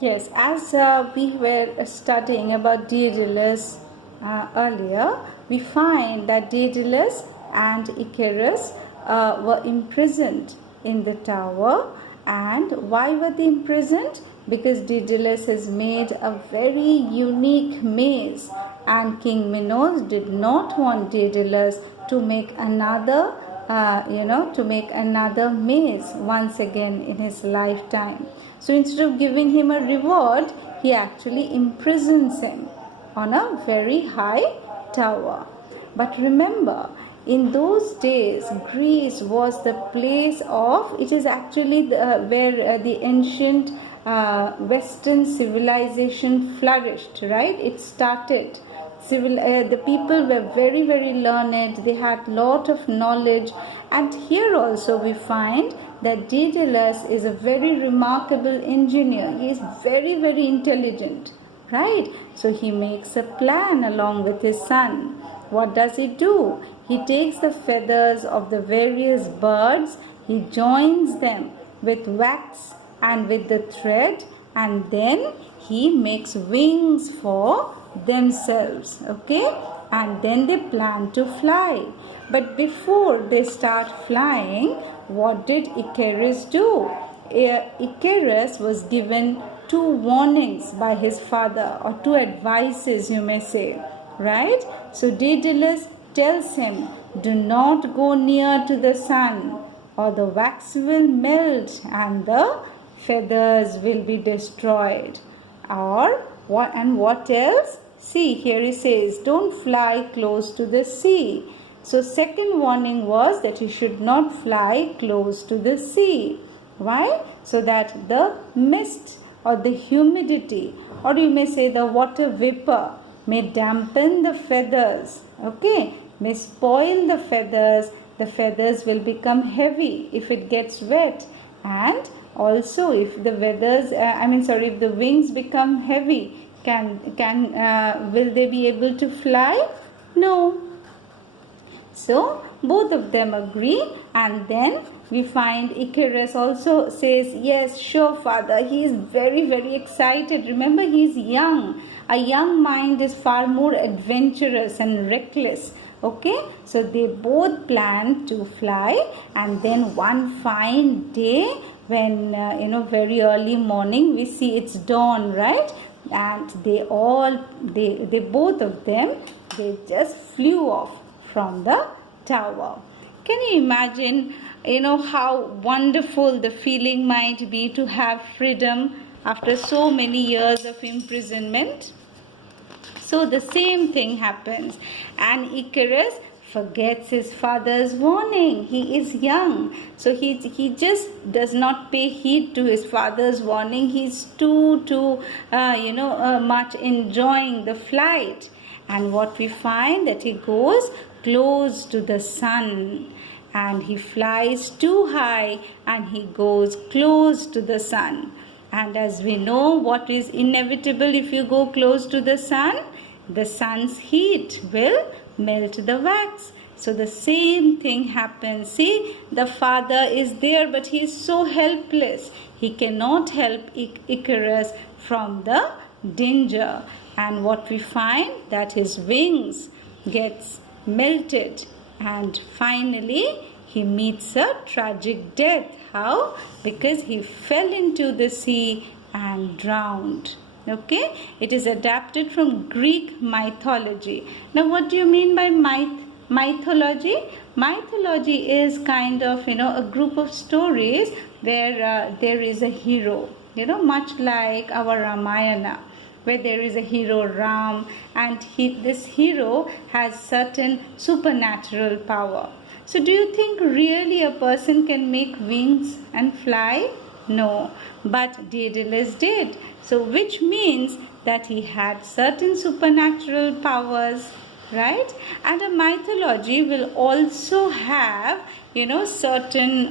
Yes, as we were studying about Daedalus earlier, we find that Daedalus and Icarus were imprisoned in the tower. And why were they imprisoned? Because Daedalus has made a very unique maze, and King Minos did not want Daedalus to make another to make another maze once again in his lifetime. So instead of giving him a reward, he actually imprisons him on a very high tower. But remember, in those days, Greece was the place of, it is actually where the ancient Western civilization flourished, right? It started. The people were very, very learned. They had lot of knowledge, and here also we find that Daedalus is a very remarkable engineer. He is very, very intelligent, right? So he makes a plan along with his son. What does he do? He takes the feathers of the various birds, he joins them with wax and with the thread, and then he makes wings for themselves, okay? And then they plan to fly. But before they start flying, what did Icarus do? Icarus was given two warnings by his father, or two advices, you may say, right? So Daedalus tells him, do not go near to the sun, or the wax will melt and the feathers will be destroyed. Or what else? See, here he says, don't fly close to the sea. So second warning was that you should not fly close to the sea. Why? So that the mist or the humidity, or you may say the water vapor, may dampen the feathers, okay, may spoil the feathers will become heavy if it gets wet, and also if the if the wings become heavy, will they be able to fly? No. So both of them agree, and then we find Icarus also says, yes, sure, father. He is very, very excited. Remember, he is young. A young mind is far more adventurous and reckless. Okay, so they both plan to fly, and then one fine day when very early morning, we see it's dawn, right? And they both of them, they just flew off from the tower. Can you imagine how wonderful the feeling might be to have freedom after so many years of imprisonment? So the same thing happens, and Icarus forgets his father's warning. He is young, so he just does not pay heed to his father's warning. He's too much enjoying the flight. And what we find, that he goes close to the sun, and he flies too high, and he goes close to the sun. And as we know, what is inevitable if you go close to the sun? The sun's heat will melt the wax. So the same thing happens. See, the father is there, but he is so helpless. He cannot help Icarus from the danger. And what we find, that his wings gets melted, and finally he meets a tragic death. How? Because he fell into the sea and drowned. Okay, it is adapted from Greek mythology. Now, what do you mean by mythology? Mythology is kind of a group of stories where there is a hero, much like our Ramayana, where there is a hero Ram, and this hero has certain supernatural power. So do you think really a person can make wings and fly? No, but Daedalus did. So which means that he had certain supernatural powers, right? And a mythology will also have certain